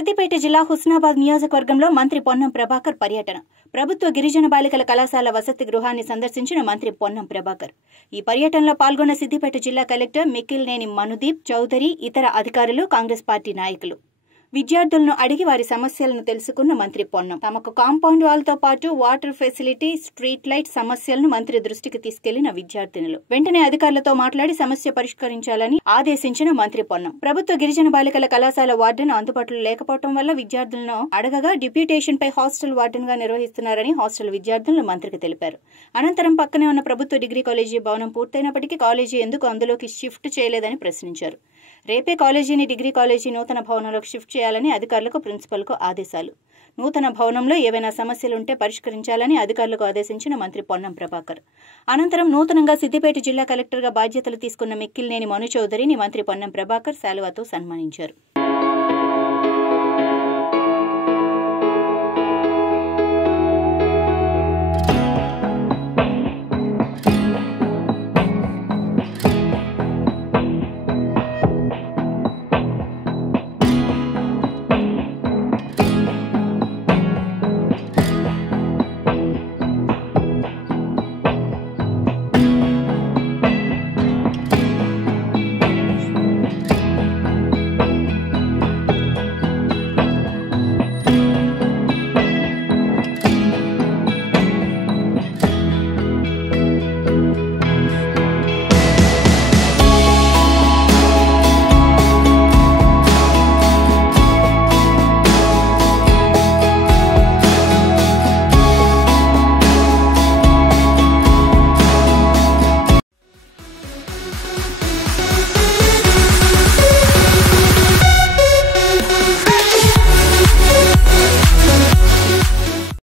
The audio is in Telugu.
సిద్దిపేట జిల్లా హుస్నాబాద్ నియోజకవర్గంలో మంత్రి పొన్నం ప్రభాకర్ పర్యటన. ప్రభుత్వ గిరిజన బాలికల కళాశాల వసతి గృహాన్ని సందర్శించిన మంత్రి పొన్నం ప్రభాకర్. ఈ పర్యటనలో పాల్గొన్న సిద్దిపేట జిల్లా కలెక్టర్ మిక్కిలినేని మనుదీప్ చౌదరి, ఇతర అధికారులు, కాంగ్రెస్ పార్టీ నాయకులు. విద్యార్థులను అడిగి వారి సమస్యలను తెలుసుకున్న మంత్రి పొన్నం తమకు కాంపౌండ్ వాల్తో పాటు వాటర్ ఫెసిలిటీ, స్ట్రీట్ లైట్ సమస్యలను మంత్రి దృష్టికి తీసుకెళ్లిన విద్యార్థినులు వెంటనే అధికారులతో మాట్లాడి సమస్య పరిష్కరించాలని ఆదేశించిన మంత్రి పొన్నం. ప్రభుత్వ గిరిజన బాలికల కళాశాల వార్డెన్ అందుబాటులో లేకపోవడం వల్ల విద్యార్థులను అడగగా డిప్యూటేషన్ పై హాస్టల్ వార్డెన్ గా నిర్వహిస్తున్నారని హాస్టల్ విద్యార్థులను మంత్రికి తెలిపారు. అనంతరం పక్కనే ఉన్న ప్రభుత్వ డిగ్రీ కాలేజీ భవనం పూర్తయినప్పటికీ కాలేజీ ఎందుకు అందులోకి షిఫ్ట్ చేయలేదని ప్రశ్నించారు. రేపే కాలేజీని డిగ్రీ కాలేజీ నూతన భవనంలోకి షిఫ్ట్ చేయాలని అధికారులకు, ప్రిన్సిపల్కు ఆదేశాలు. నూతన భవనంలో ఏవైనా సమస్యలుంటే పరిష్కరించాలని అధికారులకు ఆదేశించిన మంత్రి పొన్నం ప్రభాకర్. అనంతరం నూతనంగా సిద్దిపేట జిల్లా కలెక్టర్గా బాధ్యతలు తీసుకున్న మిక్కిలినేని మను చౌదరిని మంత్రి పొన్నం ప్రభాకర్ శాలువాతో సన్మానించారు.